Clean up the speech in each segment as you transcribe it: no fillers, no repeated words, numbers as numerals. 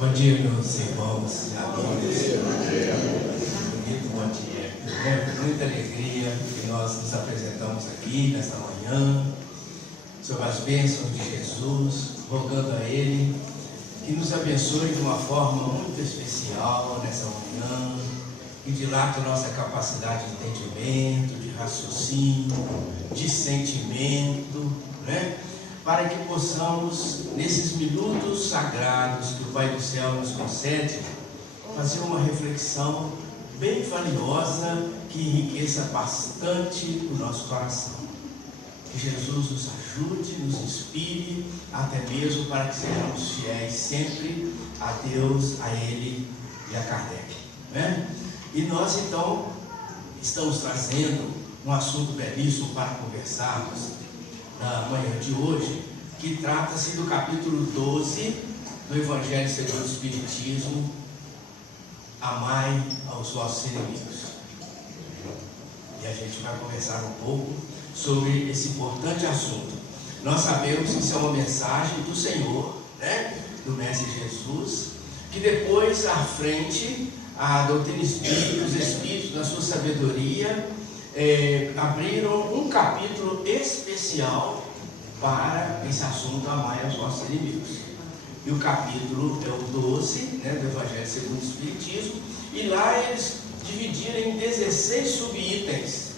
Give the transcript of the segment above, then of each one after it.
Bom dia, meus irmãos e amigos. Bonito bom dia. É com muita alegria que nós nos apresentamos aqui nesta manhã, sob as bênçãos de Jesus, rogando a Ele que nos abençoe de uma forma muito especial nessa manhã, que dilate nossa capacidade de entendimento, de raciocínio, de sentimento, né? Para que possamos, nesses minutos sagrados que o Pai do Céu nos concede, fazer uma reflexão bem valiosa que enriqueça bastante o nosso coração. Que Jesus nos ajude, nos inspire, até mesmo para que sejamos fiéis sempre a Deus, a Ele e a Kardec, né? E nós então estamos trazendo um assunto belíssimo para conversarmos na manhã de hoje, que trata-se do capítulo 12 do Evangelho segundo o Espiritismo: amai aos vossos inimigos. E a gente vai conversar um pouco sobre esse importante assunto. Nós sabemos que isso é uma mensagem do Senhor, né? Do Mestre Jesus, que depois à frente a doutrina espírita, os espíritos na sua sabedoria abriram um capítulo especial para esse assunto: amai aos vossos inimigos. E o capítulo é o 12, né, do Evangelho segundo o Espiritismo, e lá eles dividiram em 16 subitens.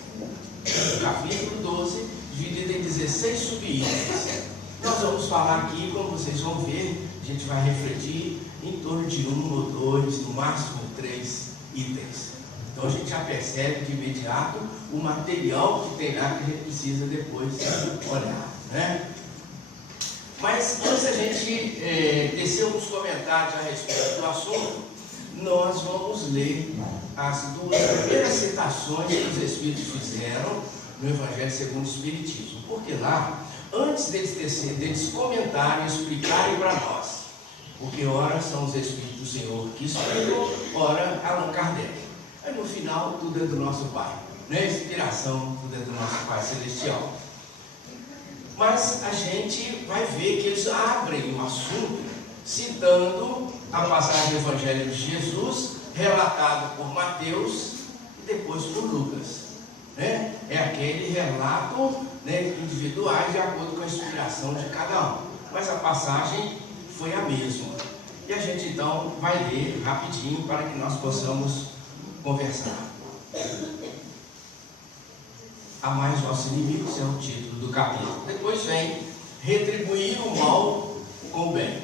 O capítulo 12 dividido em 16 subitens. Nós vamos falar aqui, como vocês vão ver, a gente vai refletir em torno de 1 ou 2, no máximo 3 itens. Então a gente já percebe de imediato o material que tem lá, que a gente precisa depois olhar, né? Mas antes da gente tecer uns comentários a respeito do assunto, nós vamos ler as duas primeiras citações que os Espíritos fizeram no Evangelho segundo o Espiritismo. Porque lá, antes deles comentarem e explicarem para nós, porque ora são os Espíritos do Senhor que explicam, ora Allan Kardec. Aí no final tudo é do nosso Pai, né? Inspiração, tudo é do nosso Pai Celestial. Mas a gente vai ver que eles abrem o assunto citando a passagem do Evangelho de Jesus, relatado por Mateus e depois por Lucas, né? É aquele relato, né, individual de acordo com a inspiração de cada um, mas a passagem foi a mesma. E a gente então vai ler rapidinho para que nós possamos conversar. Amai os vossos inimigos é o título do capítulo. Depois vem retribuir o mal com o bem.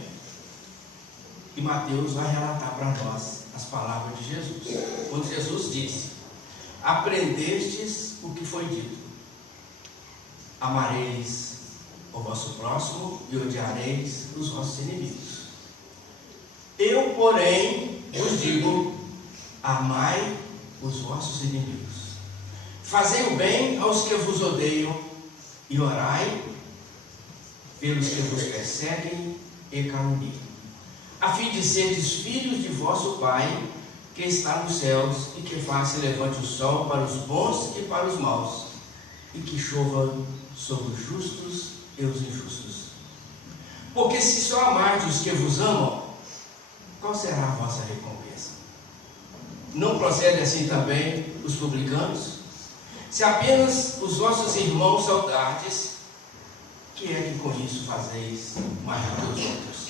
E Mateus vai relatar para nós as palavras de Jesus. Quando Jesus disse: aprendestes o que foi dito: amareis o vosso próximo e odiareis os vossos inimigos. Eu, porém, vos digo: amai os vossos inimigos. Fazei o bem aos que vos odeiam e orai pelos que vos perseguem e caluniam, a fim de serdes filhos de vosso Pai que está nos céus, e que faz se levante o sol para os bons e para os maus, e que chova sobre os justos e os injustos. Porque se só amardes os que vos amam, qual será a vossa recompensa? Não procede assim também os publicanos? Se apenas os vossos irmãos saudardes, que é que com isso fazeis mais do que os outros?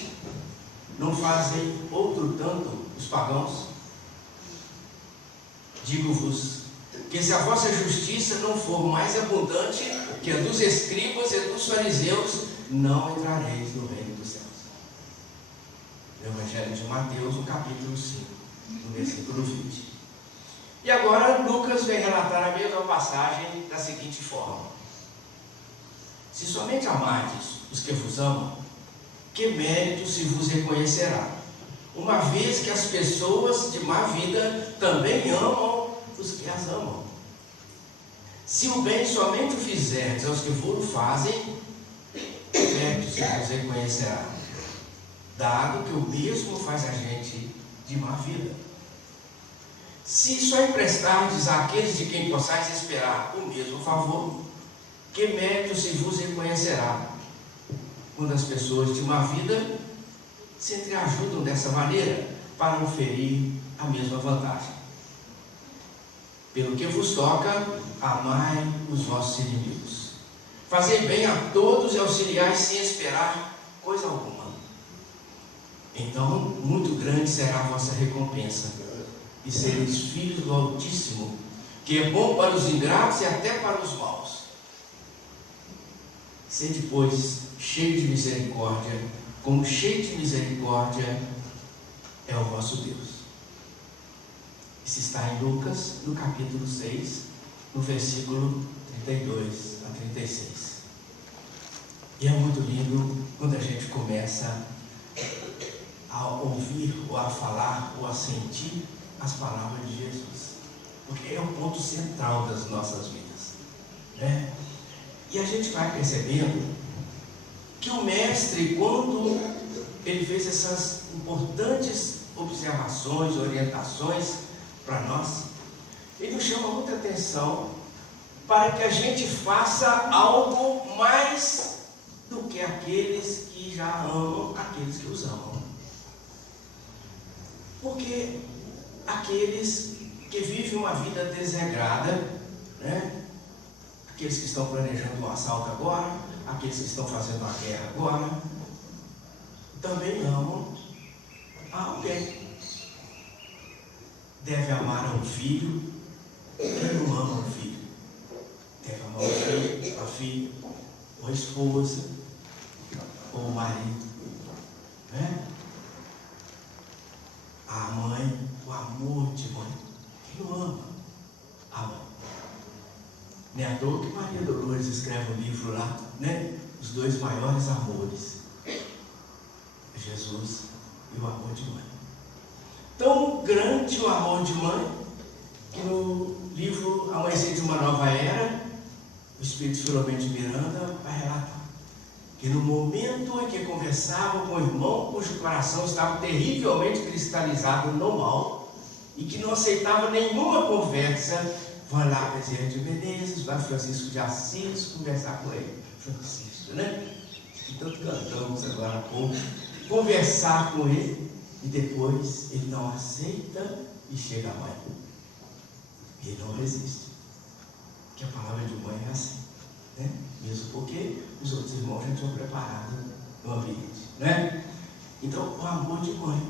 Não fazem outro tanto os pagãos? Digo-vos que se a vossa justiça não for mais abundante que a dos escribas e dos fariseus, não entrareis no reino dos céus. No Evangelho de Mateus, no capítulo 5, no versículo 20. E agora Lucas vem relatar a mesma passagem da seguinte forma: se somente amardes os que vos amam, que mérito se vos reconhecerá, uma vez que as pessoas de má vida também amam os que as amam. Se o bem somente o fizerdes aos que vos fazem, que mérito se vos reconhecerá, dado que o mesmo faz a gente de má vida. Se só emprestardes àqueles de quem possais esperar o mesmo favor, que mérito se vos reconhecerá, quando as pessoas de má vida se entreajudam dessa maneira para oferir a mesma vantagem. Pelo que vos toca, amai os vossos inimigos. Fazei bem a todos e auxiliai sem esperar coisa alguma. Então, muito grande será a vossa recompensa, e sereis filhos do Altíssimo, que é bom para os ingratos e até para os maus. Sede, pois, cheio de misericórdia, como cheio de misericórdia é o vosso Deus. Isso está em Lucas, no capítulo 6, no versículo 32 a 36. E é muito lindo quando a gente começa a ouvir, ou a falar, ou a sentir as palavras de Jesus, porque é o ponto central das nossas vidas, né? E a gente vai percebendo que o mestre, quando ele fez essas importantes observações, orientações para nós, ele nos chama muita atenção para que a gente faça algo mais do que aqueles que já amam aqueles que os amam. Porque aqueles que vivem uma vida desregrada, né? Aqueles que estão planejando um assalto agora, aqueles que estão fazendo uma guerra agora, também amam a alguém. Deve amar a um filho. Quem não ama um filho? Deve amar um filho, a filha, ou a esposa, ou o marido, né? A mãe, o amor de mãe. Quem não ama a mãe? Nem à toa que Maria Dolores escreve um livro lá, né? Os dois maiores amores, Jesus e o amor de mãe. Tão grande o amor de mãe, que no livro Amanhecer de uma Nova Era, o Espírito Filomeno de Miranda vai relatar que no momento em que conversava com o irmão cujo coração estava terrivelmente cristalizado no mal e que não aceitava nenhuma conversa, vai lá Bezerra de Menezes, vai Francisco de Assis conversar com ele. Francisco, né? Que tanto cantamos agora há pouco. Conversar com ele, e depois ele não aceita e chega a mãe. Ele não resiste. Porque a palavra de mãe é assim, né? Mesmo porque os outros irmãos já tinham preparado o ambiente, né? Então, o amor de mãe.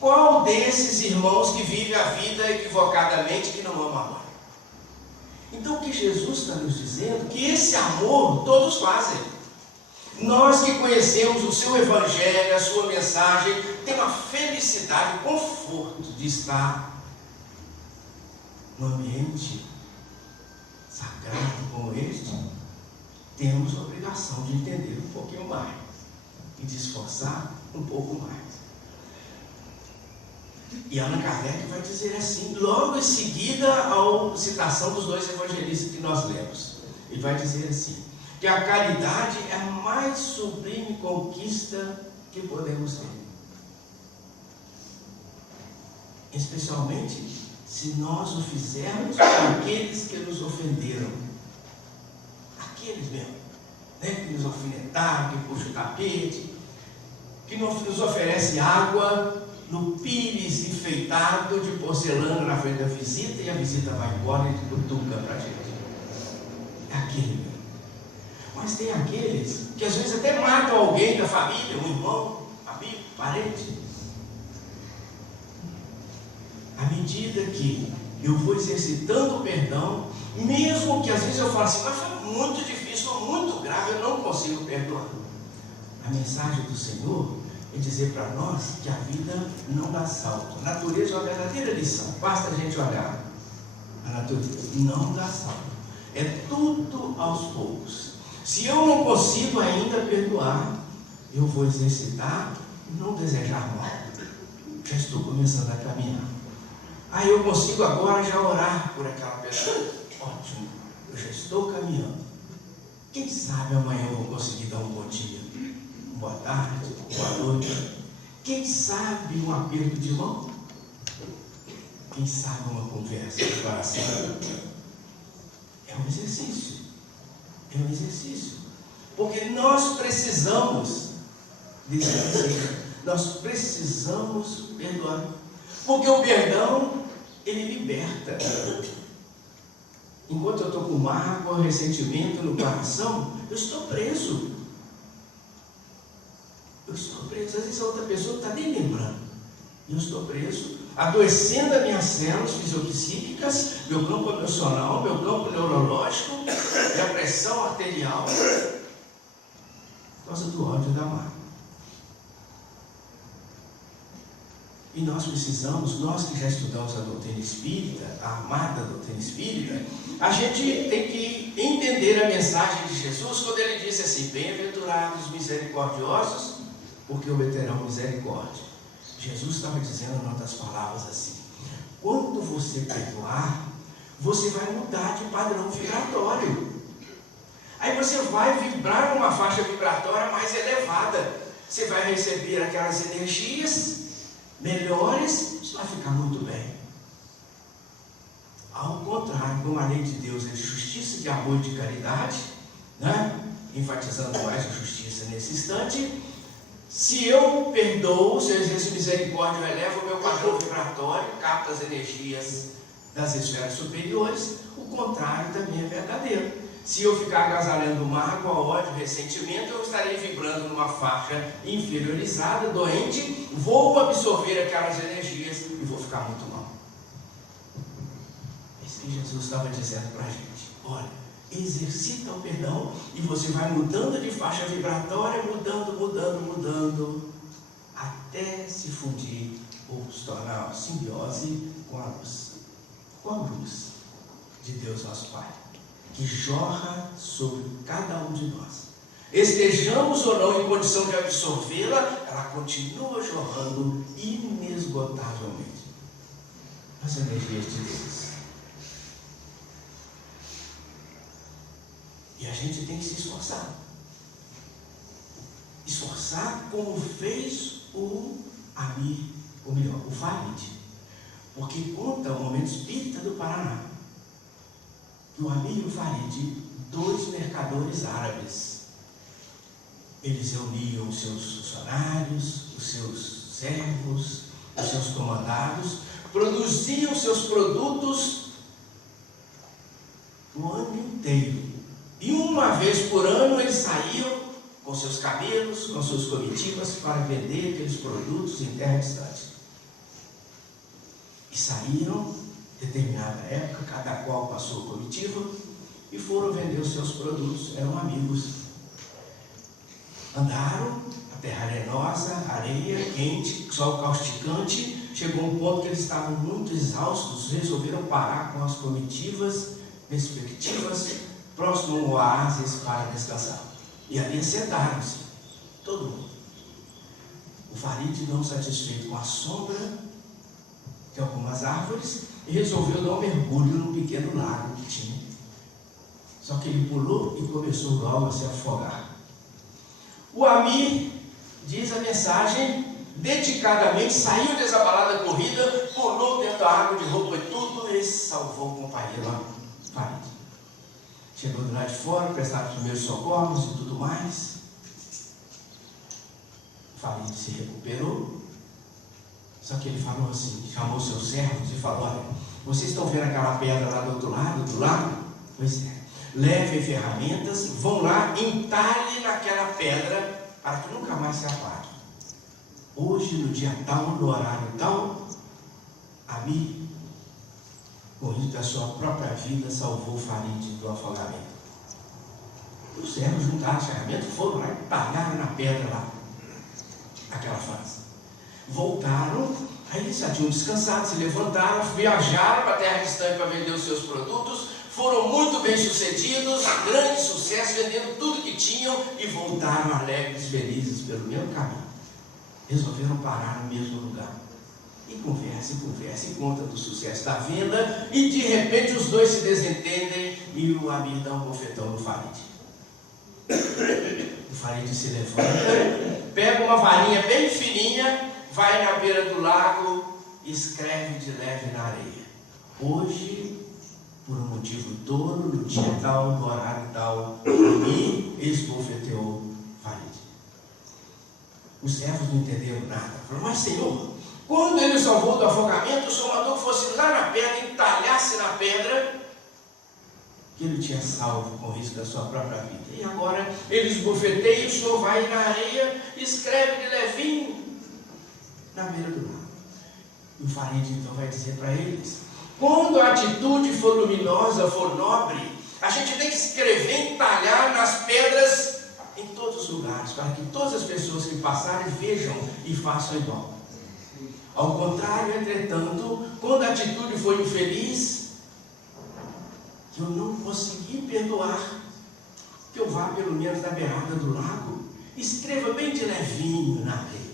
Qual desses irmãos que vive a vida equivocadamente que não ama a mãe? Então, o que Jesus está nos dizendo? Que esse amor todos fazem. Nós que conhecemos o seu evangelho, a sua mensagem, temos a felicidade, o conforto de estar no ambiente sagrado como este. Temos a obrigação de entender um pouquinho mais e de esforçar um pouco mais. E Allan Kardec vai dizer assim, logo em seguida à citação dos dois evangelistas que nós lemos. Ele vai dizer assim, que a caridade é a mais sublime conquista que podemos ter. Especialmente se nós o fizermos com aqueles que nos ofenderam. Aqueles mesmo, né? Que nos alfinetaram, que puxam o tapete, que nos oferece água no pires enfeitado de porcelana na frente da visita, e a visita vai embora e cutuca para a gente. É aquele mesmo. Mas tem aqueles que às vezes até matam alguém da família, um irmão, amigo, parente. À medida que eu vou exercitando o perdão, mesmo que às vezes eu falo assim, mas foi muito difícil, muito grave, eu não consigo perdoar. A mensagem do Senhor é dizer para nós que a vida não dá salto. A natureza é uma verdadeira lição, basta a gente olhar. A natureza não dá salto. É tudo aos poucos. Se eu não consigo ainda perdoar, eu vou exercitar e não desejar mal. Já estou começando a caminhar. Eu consigo agora já orar por aquela pessoa. Ótimo, eu já estou caminhando. Quem sabe amanhã eu vou conseguir dar um bom dia, boa tarde, boa noite. Quem sabe um aperto de mão? Quem sabe uma conversa de coração? É um exercício. É um exercício. Porque nós precisamos desse exercício. Nós precisamos perdoar. Porque o perdão, ele liberta. Enquanto eu estou com mágoa, ressentimento no coração, eu estou preso. Eu estou preso. Às vezes a outra pessoa não está nem lembrando. Eu estou preso, adoecendo as minhas células fisiopsíquicas, meu campo emocional, meu campo neurológico, minha pressão arterial, por causa do ódio e da mágoa. E nós precisamos, nós que já estudamos a doutrina espírita, a amada doutrina espírita, a gente tem que entender a mensagem de Jesus quando ele disse assim: bem-aventurados misericordiosos, porque obterão misericórdia. Jesus estava dizendo em outras palavras assim: quando você perdoar, você vai mudar de padrão vibratório. Aí você vai vibrar numa faixa vibratória mais elevada. Você vai receber aquelas energias melhores, você vai ficar muito bem. Ao contrário, como a lei de Deus é de justiça, de amor e de caridade, né? Enfatizando mais a justiça nesse instante, se eu perdoo, se eu exerço misericórdia, eu elevo o meu padrão vibratório, capto as energias das esferas superiores, o contrário também é verdadeiro. Se eu ficar agasalhando mágoa, ódio, ressentimento, eu estarei vibrando numa faixa inferiorizada, doente, vou absorver aquelas energias e vou ficar muito mal. É isso que Jesus estava dizendo para a gente. Olha, exercita o perdão e você vai mudando de faixa vibratória, mudando, até se fundir ou se tornar simbiose com a luz de Deus nosso Pai, que jorra sobre cada um de nós. Estejamos ou não em condição de absorvê-la, ela continua jorrando inesgotavelmente as energias de Deus. E a gente tem que se esforçar. Esforçar como fez o Farid. Porque conta o Momento Espírita do Paraná que o Amir e o Farid, dois mercadores árabes, eles reuniam os seus funcionários, os seus servos, os seus comandados, produziam seus produtos o ano inteiro. E uma vez por ano eles saíam com seus camelos, com suas comitivas, para vender aqueles produtos em terra distante. E saíram, determinada época, cada qual com a sua comitiva, e foram vender os seus produtos, eram amigos. Andaram, a terra arenosa, areia quente, sol causticante, chegou um ponto que eles estavam muito exaustos, resolveram parar com as comitivas respectivas, próximo a um oásis para descansar. E ali sentaram-se, todo mundo. O Farid, não satisfeito com a sombra de algumas árvores, resolveu dar um mergulho num pequeno lago que tinha. Só que ele pulou e começou logo a se afogar. O Amir, diz a mensagem, dedicadamente saiu desabalado da corrida, pulou dentro da água de roupa e tudo, e salvou o companheiro Farid. Chegou do lado de fora, prestaram os primeiros socorros e tudo mais. O Farid se recuperou. Só que ele falou assim, chamou seus servos e falou: olha, vocês estão vendo aquela pedra lá do outro lado, do lago? Pois é. Levem ferramentas, vão lá, entalhem naquela pedra para que nunca mais se apague. Hoje, no dia tal, no horário tal, Amir, com risco da sua própria vida, salvou o Farid do afogamento. Os servos juntaram as ferramentas, foram lá e entalharam na pedra lá aquela fase. Voltaram, aí eles já tinham descansado, se levantaram, viajaram para a terra distante para vender os seus produtos, foram muito bem sucedidos, grande sucesso, vendendo tudo que tinham e voltaram alegres, felizes pelo mesmo caminho. Resolveram parar no mesmo lugar. E conversa, e conta do sucesso da venda, e de repente os dois se desentendem e o Amir dá um bofetão no Farid. O Farid se levanta, pega uma varinha bem fininha, vai na beira do lago e escreve de leve na areia: hoje, por um motivo tolo, no dia tal, no horário tal, Amir esbofeteou Farid. Os servos não entenderam nada. Falaram: mas Senhor, quando ele salvou do afogamento, o Senhor mandou que fosse lá na pedra, entalhasse na pedra, que ele tinha salvo com o risco da sua própria vida. E agora ele esbofeteia, o Senhor vai na areia, escreve de levinho na beira do lago. E o farente então vai dizer para eles: quando a atitude for luminosa, for nobre, a gente tem que escrever, entalhar nas pedras em todos os lugares, para que todas as pessoas que passarem vejam e façam igual. Ao contrário, entretanto, quando a atitude for infeliz, que eu não consegui perdoar, que eu vá pelo menos na beirada do lago, escreva bem de levinho na areia,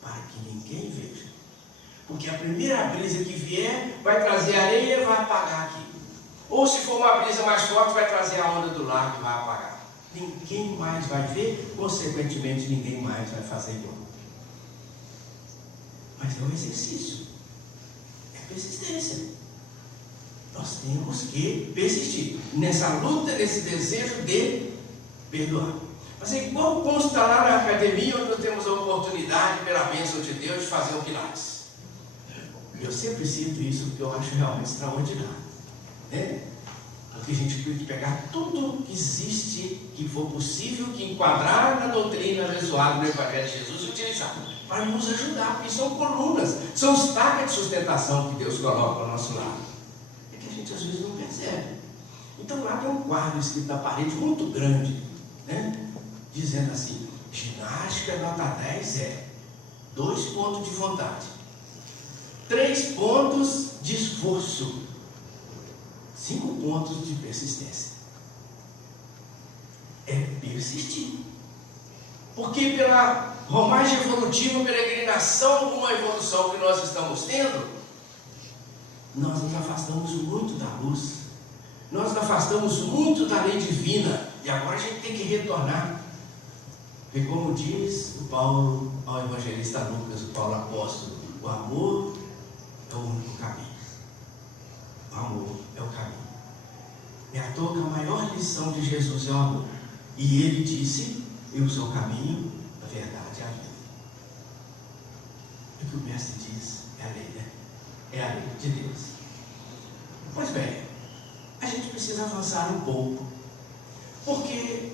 para que ninguém veja. Porque a primeira brisa que vier vai trazer areia e vai apagar aqui. Ou se for uma brisa mais forte, vai trazer a onda do lago e vai apagar. Ninguém mais vai ver, consequentemente ninguém mais vai fazer igual. Mas é um exercício, é persistência. Nós temos que persistir nessa luta, nesse desejo de perdoar. Mas é igual consta lá na academia, onde nós temos a oportunidade, pela bênção de Deus, de fazer o Pilates. Eu sempre cito isso porque eu acho realmente extraordinário, né? Porque a gente tem que pegar tudo que existe, que for possível, que enquadrar na doutrina abençoada do Evangelho de Jesus e utilizar para nos ajudar, porque são colunas, são estacas de sustentação que Deus coloca ao nosso lado. É que a gente às vezes não percebe. Então lá tem um quadro escrito na parede muito grande, né? Dizendo assim: ginástica nota 10 é 2 pontos de vontade, 3 pontos de esforço, 5 pontos de persistência. É persistir. Porque pela romagem evolutiva, peregrinação rumo à evolução que nós estamos tendo, nós nos afastamos muito da luz, nós nos afastamos muito da lei divina, e agora a gente tem que retornar. E como diz o Paulo ao evangelista Lucas, o Paulo apóstolo, o amor é o único caminho. O amor é o caminho. É à toa que a maior lição de Jesus é o amor. E ele disse: eu sou o caminho, a verdade e a vida. É o que o mestre diz, é a lei, né? É a lei de Deus. Pois bem, a gente precisa avançar um pouco, porque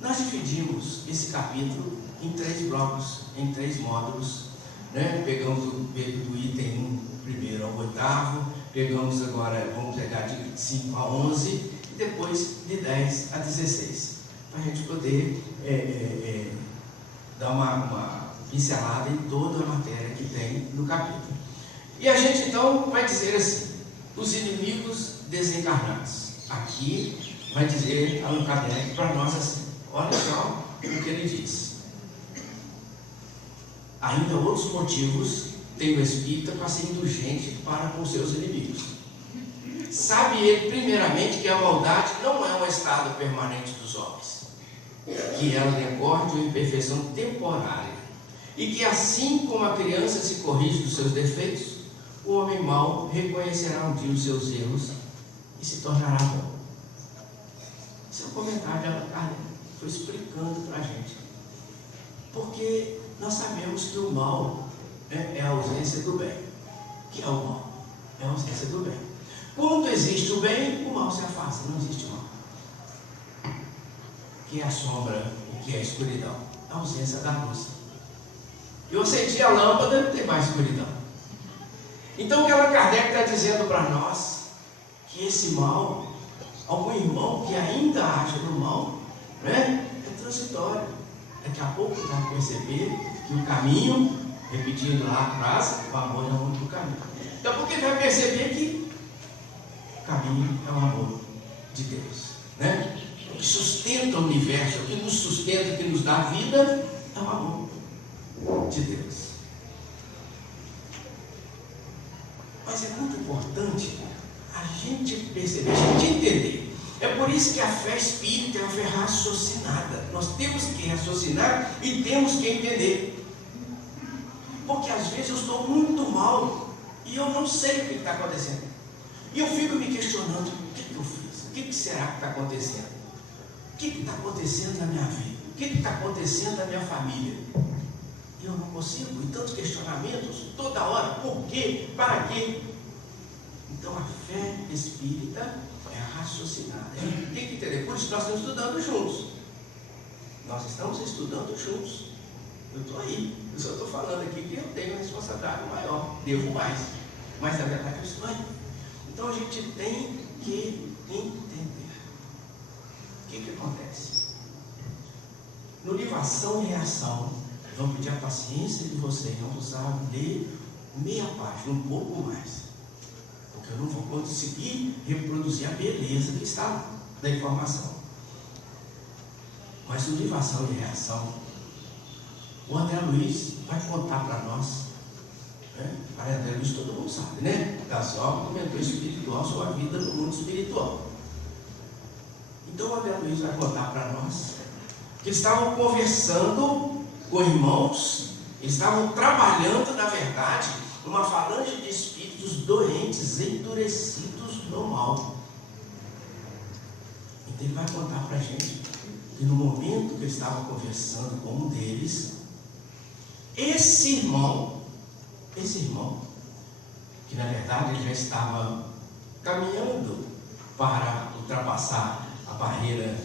nós dividimos esse capítulo em 3 blocos, em 3 módulos, né? Pegamos do item 1 primeiro ao 8º, pegamos agora, vamos pegar de 5 a 11 e depois de 10 a 16, para a gente poder dar uma pincelada em toda a matéria que tem no capítulo. E a gente então vai dizer assim: os inimigos desencarnados. Aqui vai dizer Allan Kardec para nós assim: olha só o que ele diz. Ainda outros motivos tem o espírita para ser indulgente para com seus inimigos. Sabe ele, primeiramente, que a maldade não é um estado permanente dos homens, que ela decorre de uma imperfeição temporária, e que assim como a criança se corrige dos seus defeitos, o homem mau reconhecerá um dia os seus erros e se tornará bom. Esse é o comentário de Allan Kardec, foi explicando para a gente. Porque nós sabemos que o mal é a ausência do bem. O que é o mal? É a ausência do bem. Quando existe o bem, o mal se afasta, não existe mal. O que é a sombra, o que é a escuridão? A ausência da luz. Eu acendi a lâmpada, não tem mais escuridão. Então o que Allan Kardec está dizendo para nós, que esse mal, algum irmão que ainda age no mal, né, é transitório. Daqui a pouco vai perceber que o caminho, repetindo lá a frase, o amor é o único caminho. Então porque vai perceber que o caminho é o amor de Deus, né? O que sustenta o universo, o que nos sustenta, o que nos dá vida, é o amor de Deus. Mas é muito importante a gente perceber, a gente entender. É por isso que a fé espírita é uma fé raciocinada. Nós temos que raciocinar e temos que entender. Porque às vezes eu estou muito mal e eu não sei o que está acontecendo. E eu fico me questionando: o que eu fiz? O que será que está acontecendo? O que está acontecendo na minha vida? o que está acontecendo na minha família? Eu não consigo, e tantos questionamentos, toda hora, por quê, para quê? Então a fé espírita é raciocinada. A gente tem que entender, por isso nós estamos estudando juntos. Nós estamos estudando juntos. Eu estou aí, eu só estou falando aqui que eu tenho uma responsabilidade maior, devo mais. Mas na verdade eu estou aí. Então a gente tem que entender. O que acontece? No livro Ação e Reação, vamos pedir a paciência de vocês, vamos usar ler meia página, um pouco mais. Porque eu não vou conseguir reproduzir a beleza que está lá, da informação. Mas no livro Ação e Reação, o André Luiz vai contar para nós, né? André Luiz todo mundo sabe, né? Gasol comentou espiritual, sua vida no mundo espiritual. Então o André Luiz vai contar para nós que estavam conversando com irmãos, eles estavam trabalhando, na verdade, numa falange de espíritos doentes, endurecidos no mal. Então ele vai contar para a gente que no momento que ele estava conversando com um deles, esse irmão, que na verdade ele já estava caminhando para ultrapassar a barreira,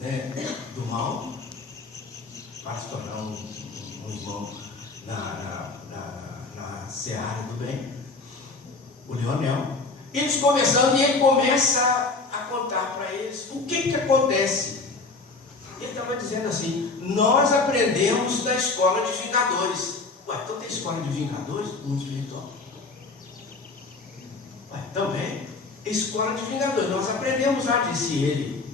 né, do mal, para se tornar um irmão na seara do bem, o Leonel. Eles conversando e ele começa a contar para eles o que acontece. Ele estava dizendo assim: nós aprendemos da escola de vingadores. Ué, então tem escola de vingadores no mundo espiritual? Ué, também, escola de vingadores, nós aprendemos lá, disse ele.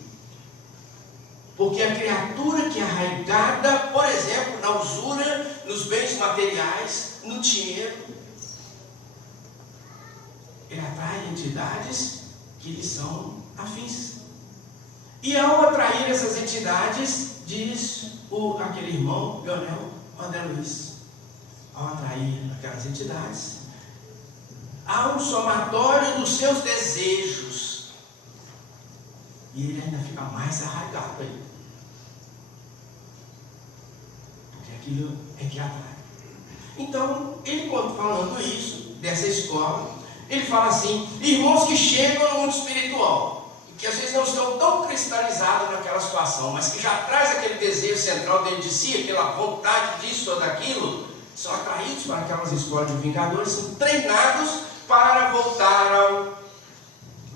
Porque a criatura que é arraigada, por exemplo, na usura, nos bens materiais, no dinheiro, ele atrai entidades que lhe são afins. E ao atrair essas entidades, diz aquele irmão, Leonel, André Luiz, ao atrair aquelas entidades, há um somatório dos seus desejos. E ele ainda fica mais arraigado aí. Porque aquilo é que atrai. Então, ele falando isso, dessa escola, ele fala assim: irmãos que chegam no mundo espiritual, que às vezes não estão tão cristalizados naquela situação, mas que já traz aquele desejo central dentro de si, aquela vontade disso ou daquilo, são atraídos para aquelas escolas de vingadores, são treinados para voltar ao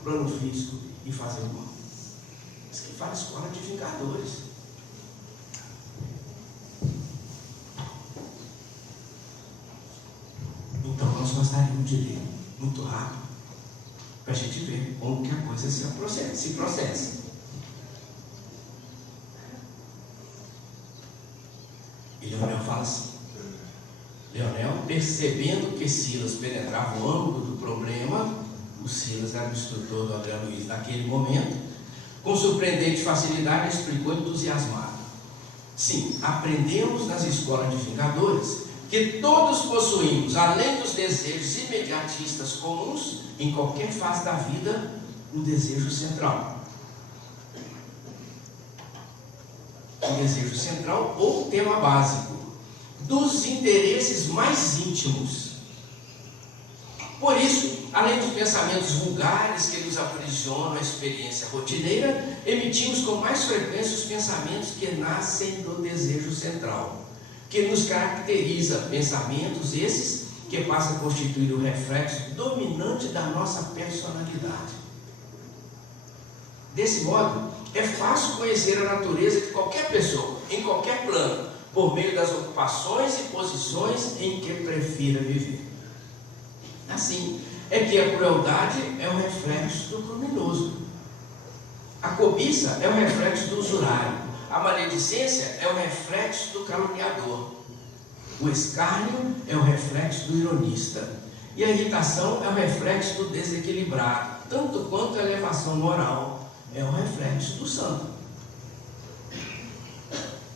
plano físico e fazer o mal. Isso que fala escola de vingadores. Então nós gostaríamos de ler muito rápido, para a gente ver como que a coisa se processa. E Leonel fala assim: Leonel, percebendo que Silas penetrava o âmbito do problema, o Silas era o instrutor do André Luiz naquele momento, com surpreendente facilidade explicou entusiasmado: sim, aprendemos nas escolas de vingadores que todos possuímos, além dos desejos imediatistas comuns, em qualquer fase da vida, um desejo central. O desejo central ou tema básico dos interesses mais íntimos. Por isso, além dos pensamentos vulgares que nos aprisionam a experiência rotineira, emitimos com mais frequência os pensamentos que nascem do desejo central, que nos caracteriza, pensamentos esses que passam a constituir o reflexo dominante da nossa personalidade. Desse modo, é fácil conhecer a natureza de qualquer pessoa, em qualquer plano, por meio das ocupações e posições em que prefira viver. Assim, é que a crueldade é o reflexo do criminoso. A cobiça é o reflexo do usurário. A maledicência é o reflexo do caluniador. O escárnio é o reflexo do ironista. E a irritação é o reflexo do desequilibrado, tanto quanto a elevação moral é o reflexo do santo.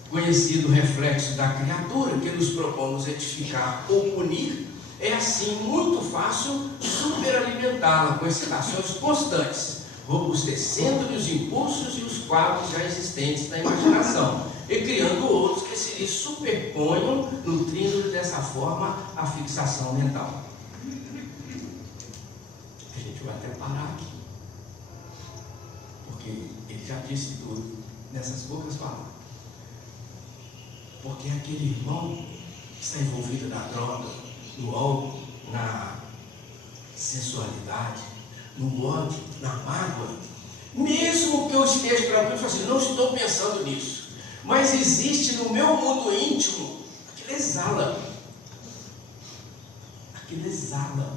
Conhecido o reflexo da criatura que nos propomos edificar ou punir, é assim muito fácil superalimentá-la com excitações constantes, robustecendo-lhe os impulsos e os quadros já existentes na imaginação, e criando outros que se lhe superponham, nutrindo dessa forma a fixação mental. A gente vai até parar aqui, porque ele já disse tudo nessas poucas palavras. Porque aquele irmão que está envolvido na droga, no álcool, na sensualidade, no ódio, na mágoa, mesmo que eu esteja tranquilo, eu falo assim, não estou pensando nisso, mas existe no meu mundo íntimo, aquilo exala,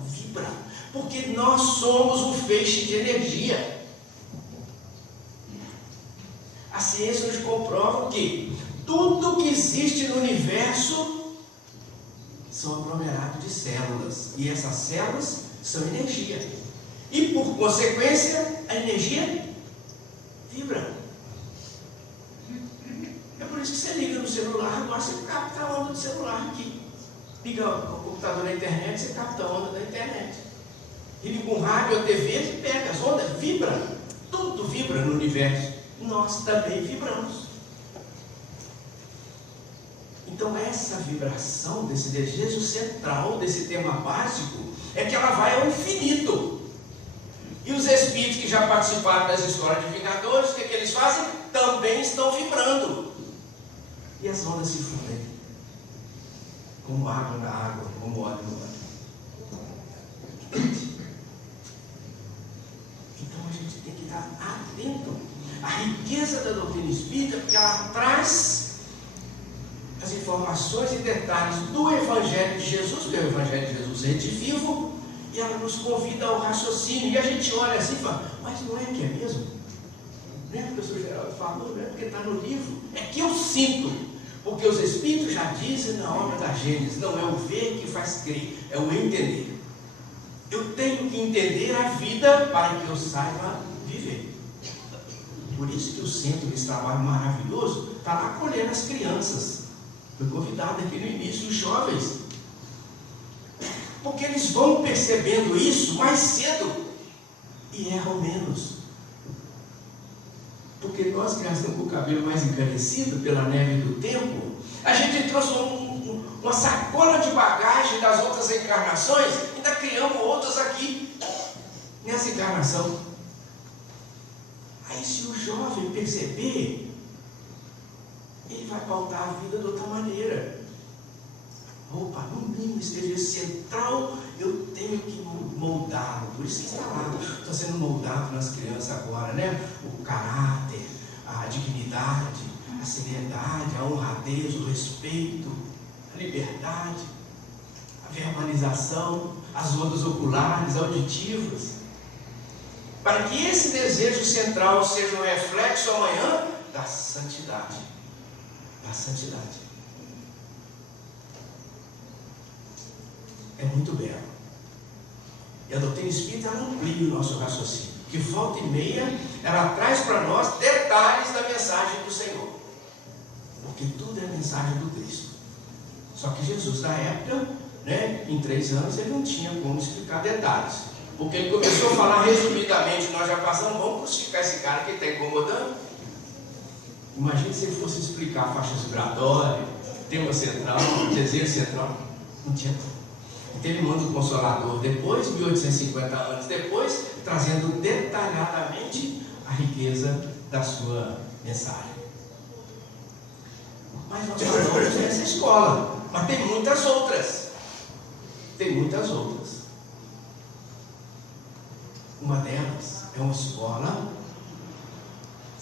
vibra, porque nós somos um feixe de energia. A ciência nos comprova que tudo que existe no universo são aglomerados de células, e essas células são energia, e por consequência a energia vibra. É por isso que você liga no celular, agora você capta a onda do celular aqui. Liga o computador na internet, você capta a onda da internet. E liga um rádio ou TV, você pega as ondas, vibra. Tudo vibra no universo. Nós também vibramos. Então essa vibração desse desejo central, desse tema básico, é que ela vai ao infinito. E os espíritos que já participaram das histórias de Vingadores, o que eles fazem? Também estão vibrando. E as ondas se fundem, como água na água, como óleo no óleo. Então a gente tem que estar atento à riqueza da doutrina espírita, porque ela traz as informações e detalhes do Evangelho de Jesus, que é o Evangelho de Jesus redivivo, e ela nos convida ao raciocínio, e a gente olha assim e fala, mas não é que é mesmo? Não é porque o professor Geraldo falou, não é porque está no livro, é que eu sinto, porque os Espíritos já dizem na obra da Gênesis, não é o ver que faz crer, é o entender. Eu tenho que entender a vida para que eu saiba viver. Por isso que o centro desse trabalho maravilhoso está lá acolhendo as crianças. Foi convidado aqui no início, os jovens, porque eles vão percebendo isso mais cedo e erram menos. Porque nós que já estamos com o cabelo mais encarecido pela neve do tempo, a gente trouxe uma sacola de bagagem das outras encarnações, ainda criamos outras aqui nessa encarnação. Aí se o jovem perceber, ele vai pautar a vida de outra maneira. Opa, no mínimo esteja central, eu tenho que moldá-lo. Por isso que está lá, está sendo moldado nas crianças agora, né? O caráter, a dignidade, a seriedade, a honradez, o respeito, a liberdade, a verbalização, as ondas oculares, auditivas. Para que esse desejo central seja um reflexo amanhã da santidade. Da santidade. É muito belo. E a doutrina espírita ela amplia o nosso raciocínio. Que volta e meia ela traz para nós detalhes da mensagem do Senhor. Porque tudo é a mensagem do Cristo. Só que Jesus, na época, né, em 3 anos, ele não tinha como explicar detalhes. Porque ele começou a falar resumidamente, nós já passamos, vamos crucificar esse cara que está incomodando. Imagina se ele fosse explicar a faixa vibratória, tema central, desejo central. Não tinha como. Então ele manda o Consolador depois, 1850 anos depois, trazendo detalhadamente a riqueza da sua mensagem. Mas nós falamos nessa escola, mas tem muitas outras. Tem muitas outras. Uma delas é uma escola,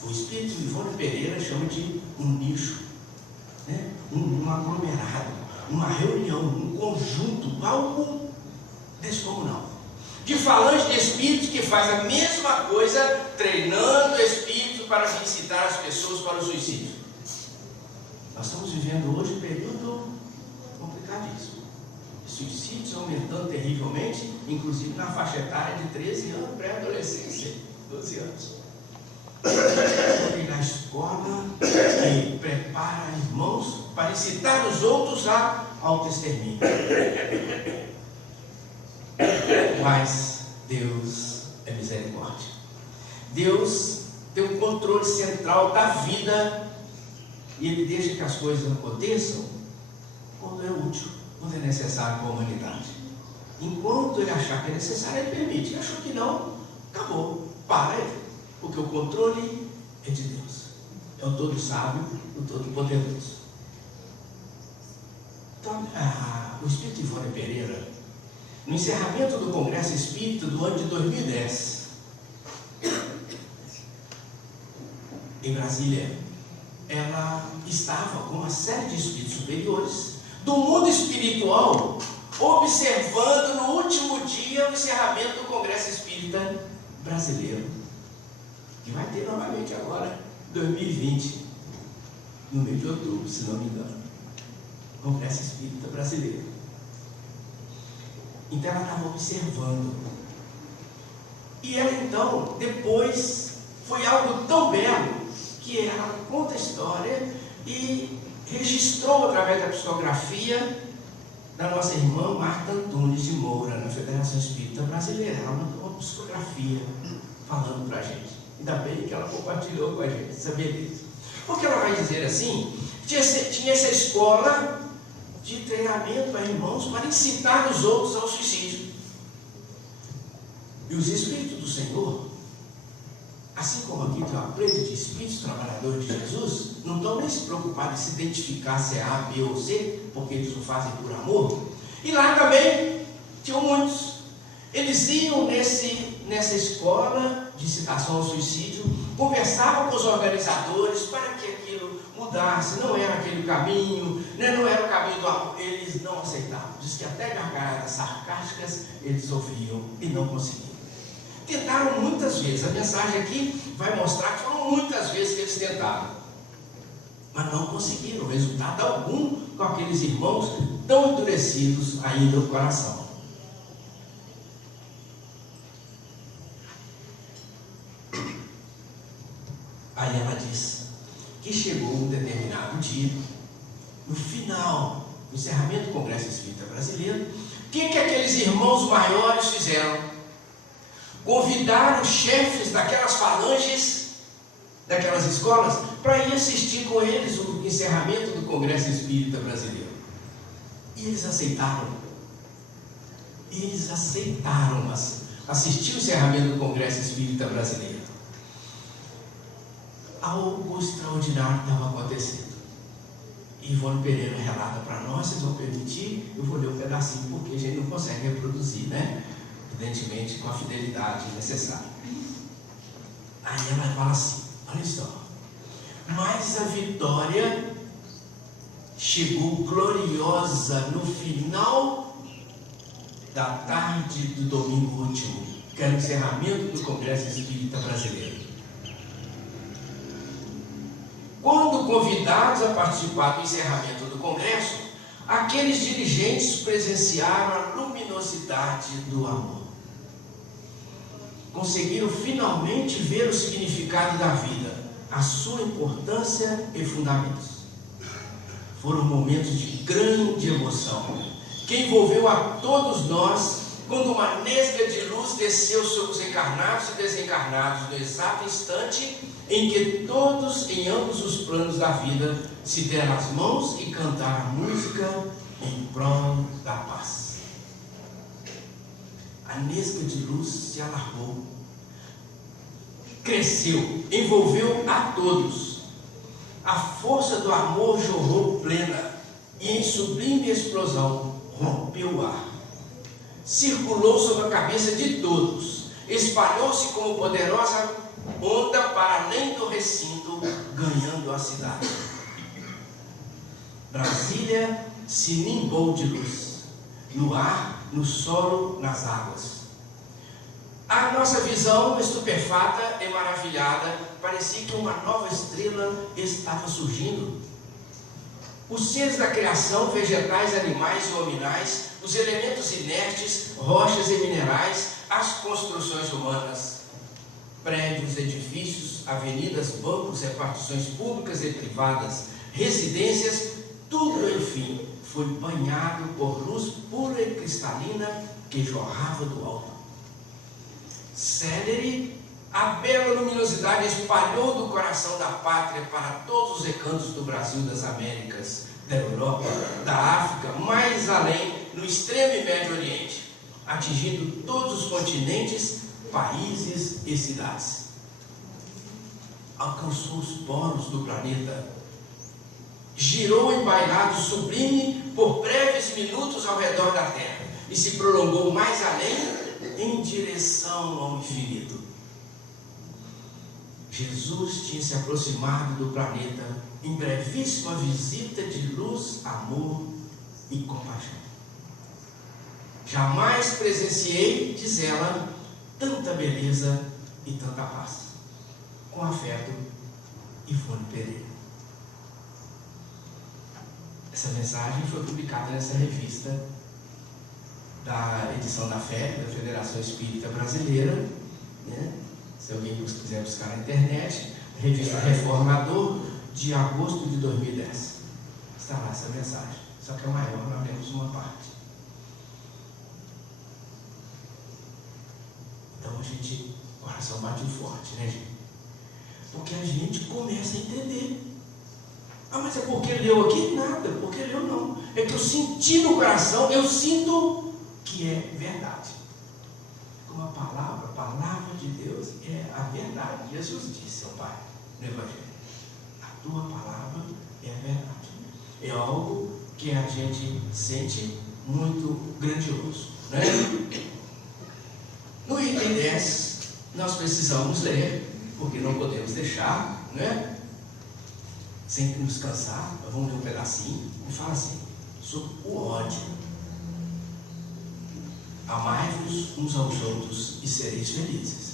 o Espírito Ivone Pereira chama de um nicho, né? um aglomerado, uma reunião, um conjunto, algo descomunal, de falantes de espíritos que faz a mesma coisa, treinando o espírito para incitar as pessoas para o suicídio. Nós estamos vivendo hoje um período complicadíssimo. Suicídios aumentando terrivelmente, inclusive na faixa etária de 13 anos, pré-adolescência, 12 anos. Na escola e prepara irmãos para incitar os outros ao extermínio. Mas Deus é misericórdia. Deus tem o controle central da vida e ele deixa que as coisas aconteçam quando é útil, quando é necessário para a humanidade. Enquanto ele achar que é necessário, ele permite. Achou que não, acabou, para aí, porque o controle é de Deus, é o todo sábio, o todo poderoso. Então, o Espírito Ivone Pereira, no encerramento do Congresso Espírita do ano de 2010, em Brasília, ela estava com uma série de espíritos superiores do mundo espiritual, observando no último dia o encerramento do Congresso Espírita Brasileiro, que vai ter novamente agora, 2020, no mês de outubro, se não me engano, Congresso Espírita Brasileiro. Então ela estava observando, e ela então, depois, foi algo tão belo, que ela conta a história e registrou através da psicografia da nossa irmã Marta Antunes de Moura, na Federação Espírita Brasileira. Ela mandou uma psicografia falando para a gente. Ainda bem que ela compartilhou com a gente essa beleza. Porque ela vai dizer assim, tinha essa escola de treinamento para irmãos para incitar os outros ao suicídio. E os Espíritos do Senhor, assim como aqui tem uma presa de Espíritos trabalhadores de Jesus, não estão nem se preocupados em se identificar se é A, B ou C, porque eles o fazem por amor. E lá também tinham muitos. Eles iam nessa escola de incitação ao suicídio, conversavam com os organizadores para que aquilo mudasse, não era aquele caminho, não era o caminho do amor. Eles não aceitavam. Diz que até gargalhadas sarcásticas eles ouviam e não conseguiam. Tentaram muitas vezes, a mensagem aqui vai mostrar que foram muitas vezes que eles tentaram, mas não conseguiram resultado algum com aqueles irmãos tão endurecidos ainda no coração. Aí ela diz que chegou um determinado dia, no final do encerramento do Congresso Espírita Brasileiro, o que aqueles irmãos maiores fizeram? Convidaram os chefes daquelas falanges, daquelas escolas, para ir assistir com eles o encerramento do Congresso Espírita Brasileiro. E eles aceitaram. Eles aceitaram assistir o encerramento do Congresso Espírita Brasileiro. Algo extraordinário estava acontecendo. E Ivone Pereira relata para nós, vocês vão permitir, eu vou ler um pedacinho, porque a gente não consegue reproduzir, né? Evidentemente com a fidelidade necessária. Aí ela fala assim, olha só, mas a vitória chegou gloriosa no final da tarde do domingo último, que era o encerramento do Congresso Espírita Brasileiro. Quando convidados a participar do encerramento do Congresso, aqueles dirigentes presenciaram a luminosidade do amor. Conseguiram finalmente ver o significado da vida, a sua importância e fundamentos. Foram momentos de grande emoção, que envolveu a todos nós, quando uma nesga de luz desceu sobre os encarnados e desencarnados no exato instante em que todos, em ambos os planos da vida, se deram as mãos e cantaram a música em prol da paz. A nesga de luz se alargou, cresceu, envolveu a todos. A força do amor jorrou plena e em sublime explosão rompeu o ar. Circulou sobre a cabeça de todos, espalhou-se como poderosa onda para além do recinto, ganhando a cidade. Brasília se nimbou de luz, no ar, no solo, nas águas. A nossa visão estupefata e maravilhada, parecia que uma nova estrela estava surgindo. Os seres da criação, vegetais, animais e hominais, os elementos inertes, rochas e minerais, as construções humanas, prédios, edifícios, avenidas, bancos, repartições públicas e privadas, residências, tudo, enfim, foi banhado por luz pura e cristalina que jorrava do alto. Célere A bela luminosidade espalhou do coração da pátria para todos os recantos do Brasil, das Américas, da Europa, da África, mais além, no extremo e médio oriente, atingindo todos os continentes, países e cidades. Alcançou os polos do planeta, girou em bailado sublime por breves minutos ao redor da Terra e se prolongou mais além em direção ao infinito. Jesus tinha se aproximado do planeta em brevíssima visita de luz, amor e compaixão. Jamais presenciei, diz ela, tanta beleza e tanta paz. Com afeto, Ivone Pereira. Essa mensagem foi publicada nessa revista da edição da FEB, da Federação Espírita Brasileira, né? Se alguém quiser buscar na internet, revista Reformador, de agosto de 2010. Está lá essa mensagem, só que é maior, nós lemos uma parte. Então o coração bate forte, né, gente? Porque a gente começa a entender. Ah, mas é porque leu aqui? Nada, porque leu não. É que eu senti no coração, eu sinto que é verdade. Como a palavra de Deus é a verdade. Jesus disse ao Pai no Evangelho: a tua palavra é a verdade. É algo que a gente sente muito grandioso, né? No item 10, nós precisamos ler, porque não podemos deixar, né? Sem nos cansar. Vamos ler um pedacinho e fala assim, sobre o ódio. Amai-vos uns aos outros e sereis felizes.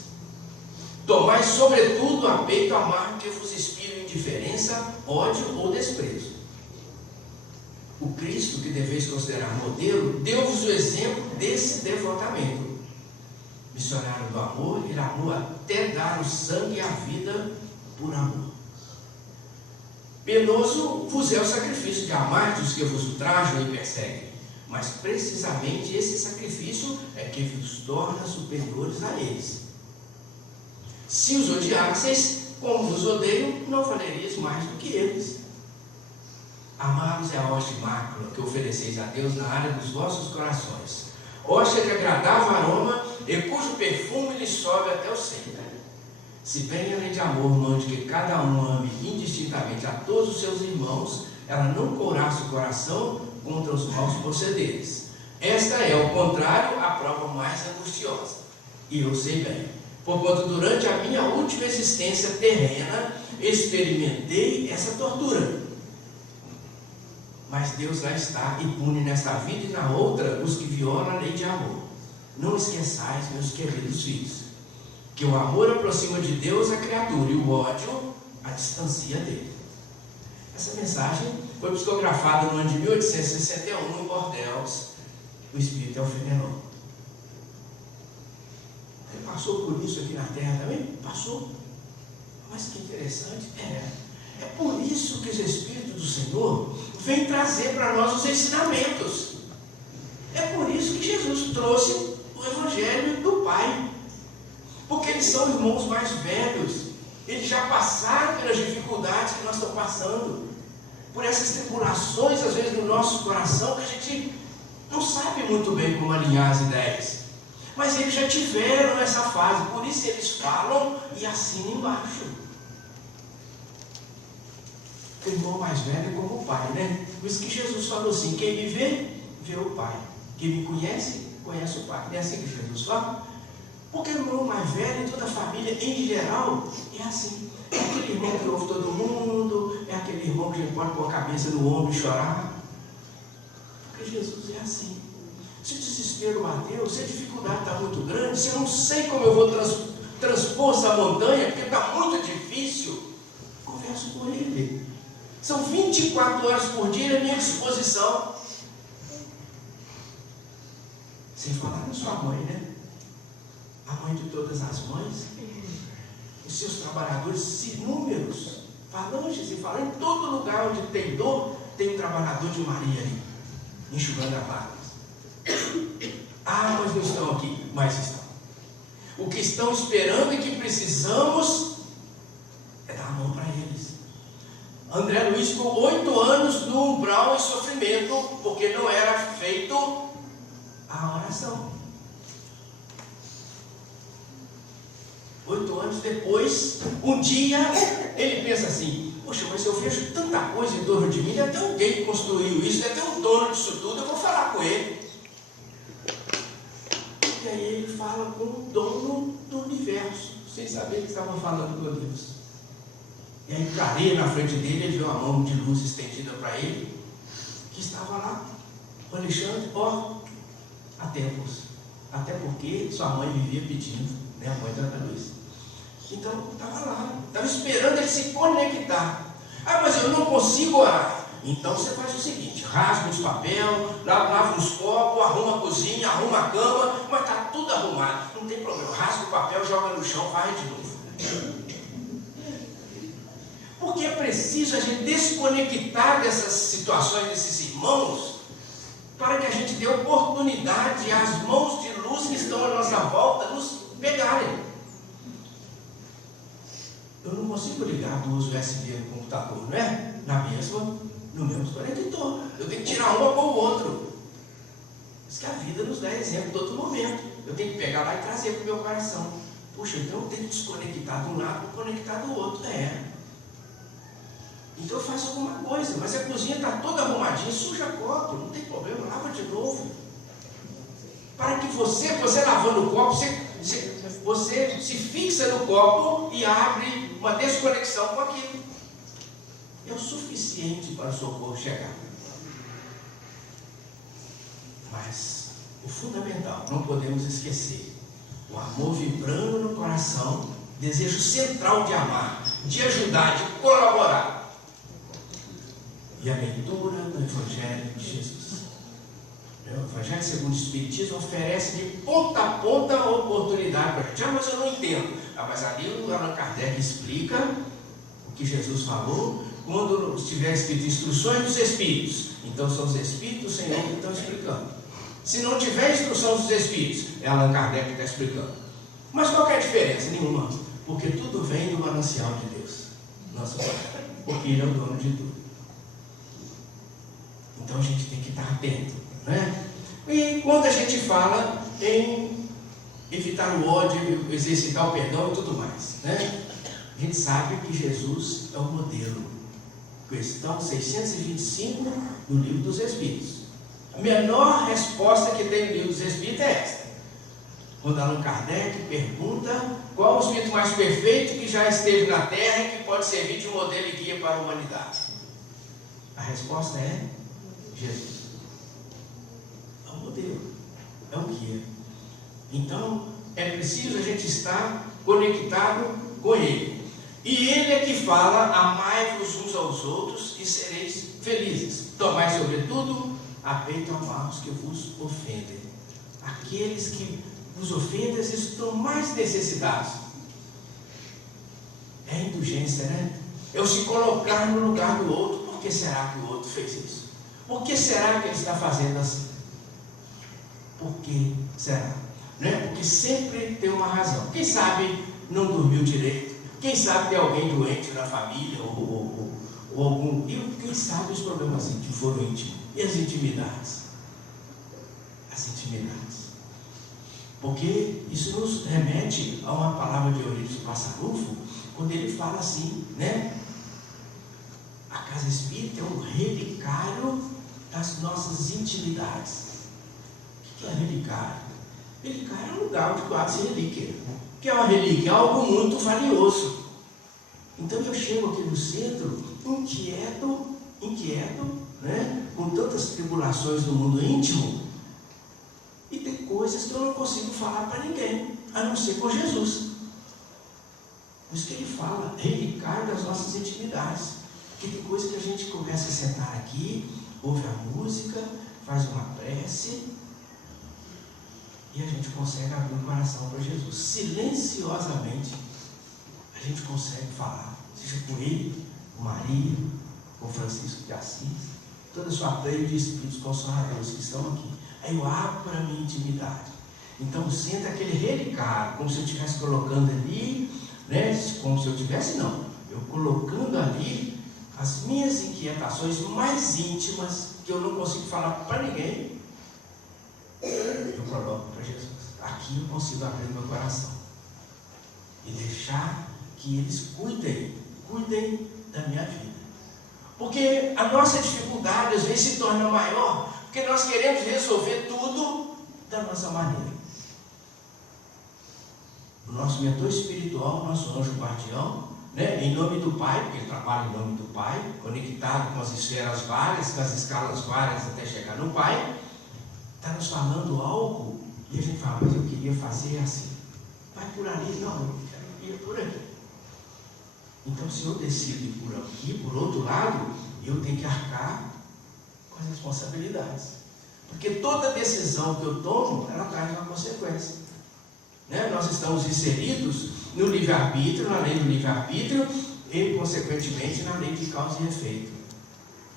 Tomai sobretudo a peito a amargo que vos inspira indiferença, ódio ou desprezo. O Cristo, que deveis considerar modelo, deu-vos o exemplo desse devotamento. Missionário do amor, ele amou até dar o sangue e a vida por amor. Penoso vos é o sacrifício de amar os que vos ultrajam e perseguem, mas precisamente esse sacrifício é que vos torna superiores a eles. Se os odiasseis, como vos odeiam, não valerias mais do que eles. Amar-vos é a hoste mácula que ofereceis a Deus na área dos vossos corações, hoste de agradável aroma e cujo perfume lhe sobe até o centro. Se bem a lei de amor mande que cada um ame indistintamente a todos os seus irmãos, ela não couraça o coração contra os maus procederes. Esta é, ao contrário, a prova mais angustiosa. E eu sei bem, porquanto durante a minha última existência terrena, experimentei essa tortura. Mas Deus lá está e pune nesta vida e na outra os que violam a lei de amor. Não esqueçais, meus queridos filhos, que o amor aproxima de Deus a criatura e o ódio a distancia dele. Essa mensagem foi psicografada no ano de 1861 em Bordeaux. O Espírito é o Fenelon. Ele passou por isso aqui na Terra também? Passou. Mas que interessante. É por isso que os Espíritos do Senhor vêm trazer para nós os ensinamentos. É por isso que Jesus trouxe o Evangelho do Pai. Porque eles são irmãos mais velhos. Eles já passaram pelas dificuldades que nós estamos passando. Por essas tribulações, às vezes, no nosso coração, que a gente não sabe muito bem como alinhar as ideias. Mas eles já tiveram essa fase. Por isso eles falam e assinam embaixo. O irmão mais velho é como o pai, né? Por isso que Jesus falou assim: quem me vê, vê o Pai. Quem me conhece, conhece o Pai. Não é assim que Jesus fala? Porque o irmão mais velho, toda a família em geral, é assim. É aquele irmão que ouve todo mundo, é aquele irmão que pode pôr a cabeça no ombro e chorar. Porque Jesus é assim. Se o desespero bateu, se a dificuldade está muito grande, se eu não sei como eu vou transpor essa montanha, porque está muito difícil, converso com ele. São 24 horas por dia à minha disposição. Sem falar na sua mãe, né? A mãe de todas as mães, os seus trabalhadores inúmeros, falanges e falam, em todo lugar onde tem dor, tem um trabalhador de Maria ali, enxugando as lágrimas. Ah, mas não estão aqui, mas estão. O que estão esperando e que precisamos é dar a mão para eles. André Luiz ficou 8 anos no umbral em sofrimento, porque não era feito a oração. 8 anos depois, um dia, ele pensa assim: poxa, mas eu vejo tanta coisa em torno de mim, deve ter alguém que construiu isso, deve ter um dono disso tudo, eu vou falar com ele. E aí ele fala com o dono do universo, sem saber que estava falando com Deus. E aí clareia na frente dele, ele viu uma mão de luz estendida para ele, que estava lá, o Alexandre, há tempos. Até porque sua mãe vivia pedindo, né, a mãe da Ana Luísa. Então, estava lá, estava esperando ele se conectar. Ah, mas eu não consigo orar. Então você faz o seguinte: rasga os papel, lava os copos, arruma a cozinha, arruma a cama, mas está tudo arrumado, não tem problema. Rasga o papel, joga no chão, varre de novo. Porque é preciso a gente desconectar dessas situações, desses irmãos, para que a gente dê oportunidade às mãos de luz que estão à nossa volta nos pegarem. Eu não consigo ligar 2 USB no computador, não é? No mesmo conector. Eu tenho que tirar uma com o outro. Isso que a vida nos dá exemplo todo momento. Eu tenho que pegar lá e trazer para o meu coração. Puxa, então eu tenho que desconectar de um lado e conectar do outro. Então eu faço alguma coisa, mas a cozinha está toda arrumadinha, suja copo, não tem problema, lava de novo. Para que você lavando o copo, você se fixa no copo e abre uma desconexão com aquilo. É o suficiente para o socorro chegar. Mas o fundamental, não podemos esquecer: o amor vibrando no coração, desejo central de amar, de ajudar, de colaborar. E a leitura do Evangelho de Jesus. O Evangelho segundo o Espiritismo oferece de ponta a ponta a oportunidade para a gente. Mas eu não entendo. Mas ali o Allan Kardec explica o que Jesus falou quando estiver escrito instruções dos Espíritos. Então são os Espíritos do Senhor que estão explicando. Se não tiver instrução dos Espíritos, é Allan Kardec que está explicando. Mas qual que é a diferença? Nenhuma. Porque tudo vem do manancial de Deus, nosso Pai. Porque Ele é o dono de tudo. Então a gente tem que estar atento, né? E quando a gente fala em evitar o ódio, exercitar o perdão e tudo mais, né? A gente sabe que Jesus é o modelo. Questão 625 do Livro dos Espíritos. A menor resposta que tem no Livro dos Espíritos é esta. Quando Allan Kardec pergunta qual o espírito mais perfeito que já esteve na Terra e que pode servir de modelo e guia para a humanidade. A resposta é Jesus. É o modelo, é o guia. Então, é preciso a gente estar conectado com Ele. E Ele é que fala: amai-vos uns aos outros e sereis felizes. Tomai sobretudo a peito amar os que vos ofendem. Aqueles que vos ofendem estão mais necessitados. É indulgência, né? É o se colocar no lugar do outro. Por que será que o outro fez isso? Por que será que ele está fazendo assim? Por que será? Né? Porque sempre tem uma razão. Quem sabe não dormiu direito. Quem sabe tem alguém doente na família ou algum. E quem sabe os problemas íntimos foram íntimos. E as intimidades? As intimidades. Porque isso nos remete a uma palavra de Eurípides Passanufo, quando ele fala assim, né? A casa espírita é um relicário das nossas intimidades. O que é relicário? Relicário é um lugar onde guarda-se relíquia. O que é uma relíquia? É algo muito valioso. Então eu chego aqui no centro inquieto, né? Com tantas tribulações no mundo íntimo, e tem coisas que eu não consigo falar para ninguém, a não ser com Jesus. Por isso que ele fala, relicário das nossas intimidades. Porque tem coisa que a gente começa a sentar aqui, ouve a música, faz uma prece, e a gente consegue abrir o coração para Jesus. Silenciosamente, a gente consegue falar, seja com ele, com Maria, com Francisco de Assis, toda a sua pleia de espíritos consoladores que estão aqui. Aí eu abro para a minha intimidade. Então senta aquele relicário, como se eu estivesse colocando ali, né? Como se eu estivesse, não, eu colocando ali as minhas inquietações mais íntimas, que eu não consigo falar para ninguém, eu coloco para Jesus. Aqui eu consigo abrir meu coração e deixar que eles cuidem da minha vida. Porque a nossa dificuldade às vezes se torna maior, porque nós queremos resolver tudo da nossa maneira. O nosso mentor espiritual, o nosso anjo guardião, né, em nome do Pai, porque ele trabalha em nome do Pai, conectado com as esferas várias, com as escalas várias até chegar no Pai, está nos falando algo, e a gente fala, mas eu queria fazer assim. Vai por ali, não, eu quero ir por aqui. Então, se eu decido ir por aqui, por outro lado, eu tenho que arcar com as responsabilidades. Porque toda decisão que eu tomo, ela traz uma consequência. Né? Nós estamos inseridos no livre-arbítrio, na lei do livre-arbítrio, e, consequentemente, na lei de causa e efeito.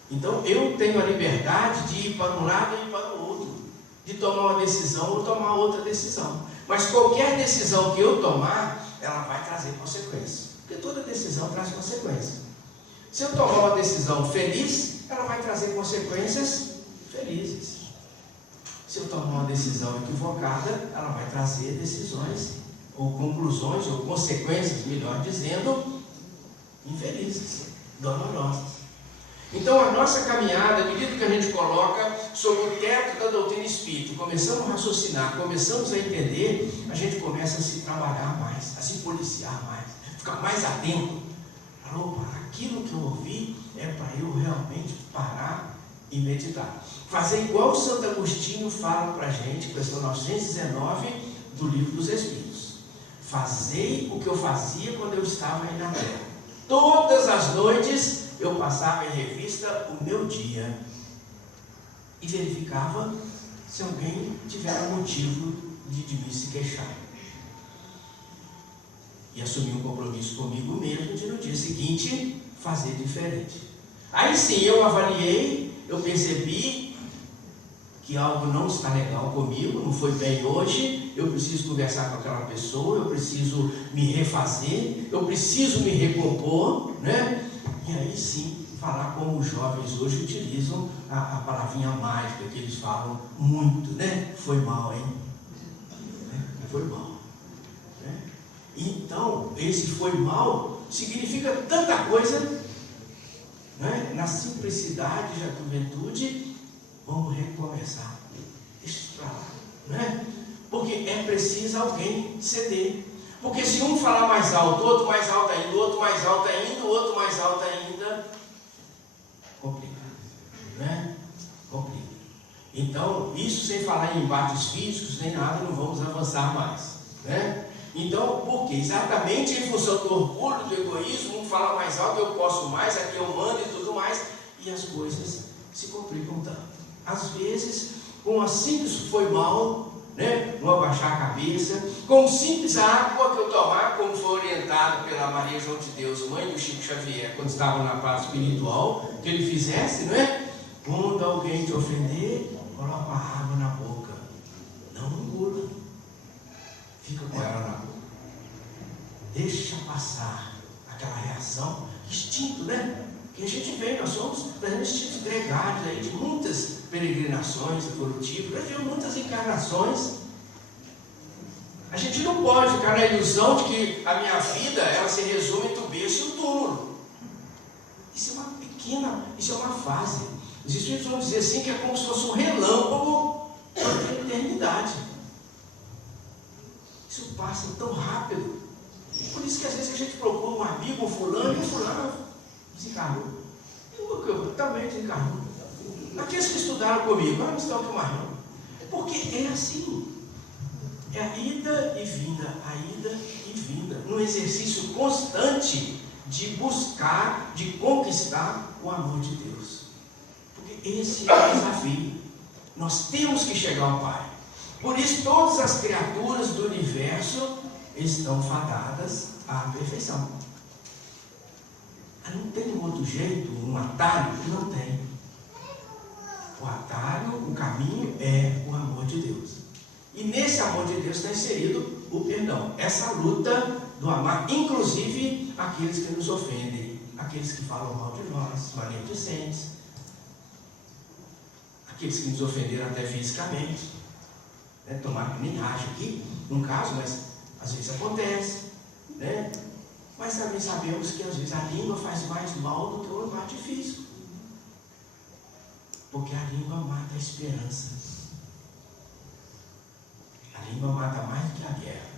Então, eu tenho a liberdade de ir para um lado e ir para o outro, de tomar uma decisão ou tomar outra decisão. Mas qualquer decisão que eu tomar, ela vai trazer consequências. Porque toda decisão traz consequências. Se eu tomar uma decisão feliz, ela vai trazer consequências felizes. Se eu tomar uma decisão equivocada, ela vai trazer decisões, ou conclusões, ou consequências, melhor dizendo, infelizes, dolorosas. Então a nossa caminhada, à medida que a gente coloca sob o teto da doutrina espírita, começamos a raciocinar, começamos a entender, a gente começa a se trabalhar mais, a se policiar mais, ficar mais atento. Opa, aquilo que eu ouvi é para eu realmente parar e meditar. Fazer igual o Santo Agostinho fala para a gente, questão 919 do Livro dos Espíritos. Fazei o que eu fazia quando eu estava aí na terra. Todas as noites eu passava em revista o meu dia e verificava se alguém tiver motivo de me se queixar. E assumi um compromisso comigo mesmo de no dia seguinte fazer diferente. Aí sim eu avaliei, eu percebi que algo não está legal comigo, não foi bem hoje, eu preciso conversar com aquela pessoa, eu preciso me refazer, eu preciso me recompor, né? E aí sim, falar como os jovens hoje utilizam a palavrinha mágica que eles falam muito, né? Foi mal, hein? Foi mal. Né? Então, esse foi mal significa tanta coisa, né? Na simplicidade da juventude, vamos recomeçar. Deixa isso para lá, né? Porque é preciso alguém ceder. Porque se um falar mais alto, outro mais alto ainda, outro mais alto ainda, outro mais alto ainda, complica, né? Complica. Então, isso sem falar em embates físicos, nem nada, não vamos avançar mais, né? Então, por quê? Exatamente em função do orgulho, do egoísmo, um fala mais alto, eu posso mais, aqui eu mando e tudo mais, e as coisas se complicam tanto. Às vezes, com uma simples foi mal, né? Não abaixar a cabeça, com simples água que eu tomar, como foi orientado pela Maria João de Deus, mãe do Chico Xavier, quando estava na parte espiritual, que ele fizesse, não é? Quando alguém te ofender, coloca a água na boca, não engula, fica com ela na boca, deixa passar aquela reação, instinto, né? Que a gente vê, nós somos instintos gregários aí de muitas peregrinações evolutivas, nós tivemos muitas encarnações. A gente não pode ficar na ilusão de que a minha vida ela se resume entre o berço e o túmulo. Isso é uma pequena, isso é uma fase. Os espíritos vão dizer assim que é como se fosse um relâmpago para a eternidade. Isso passa tão rápido. Por isso que às vezes a gente procura um amigo, um fulano, e o fulano desencarnou. Eu também desencarnou. Aqueles que estudaram comigo, não estão aqui mais não. Porque é assim. É a ida e vinda, a ida e vinda. Num exercício constante de buscar, de conquistar o amor de Deus. Porque esse é o desafio. Nós temos que chegar ao Pai. Por isso todas as criaturas do universo estão fadadas à perfeição. Não tem um outro jeito, um atalho? Não tem. O atalho, o caminho é o amor de Deus. E nesse nesse amor de Deus está inserido o perdão. Essa luta do amar, inclusive aqueles que nos ofendem, aqueles que falam mal de nós, maledicentes, aqueles que nos ofenderam até fisicamente. Tomara que nem haja aqui, num caso, mas às vezes acontece, né? Mas também sabemos que às vezes a língua faz mais mal do que o embate físico. Porque a língua mata a esperança. A língua mata mais do que a guerra.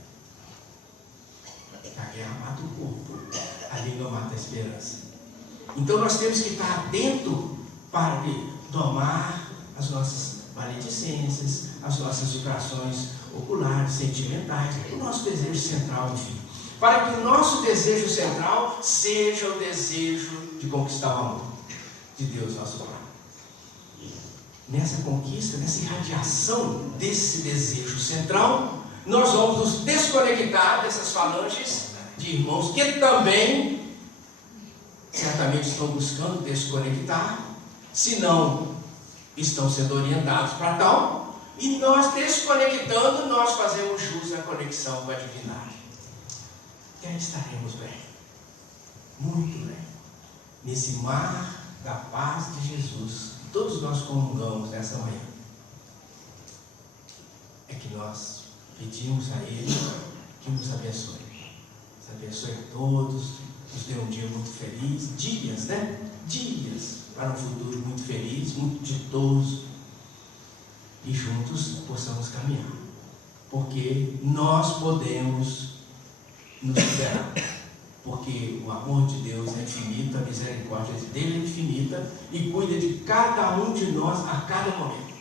A guerra mata o corpo. A língua mata a esperança. Então nós temos que estar atento para domar as nossas maledicências, as nossas vibrações oculares, sentimentais, o nosso desejo central, enfim. Para que o nosso desejo central seja o desejo de conquistar o amor de Deus, nosso Pai. Nessa conquista, nessa irradiação desse desejo central, nós vamos nos desconectar dessas falanges de irmãos que também certamente estão buscando desconectar, se não estão sendo orientados para tal, e nós desconectando, nós fazemos jus à conexão com a divindade. E aí estaremos bem, muito bem, nesse mar da paz de Jesus, que todos nós comungamos nessa manhã. É que nós pedimos a Ele que nos abençoe. Nos abençoe a todos, nos dê um dia muito feliz, dias, né? Dias para um futuro muito feliz, muito ditoso, e juntos possamos caminhar, porque nós podemos nos liberar, porque o amor de Deus é infinito, a misericórdia dele é infinita e cuida de cada um de nós a cada momento.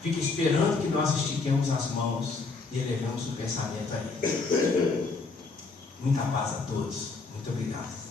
Fica esperando que nós estiquemos as mãos e elevemos o pensamento a Ele. Muita paz a todos. Muito obrigado.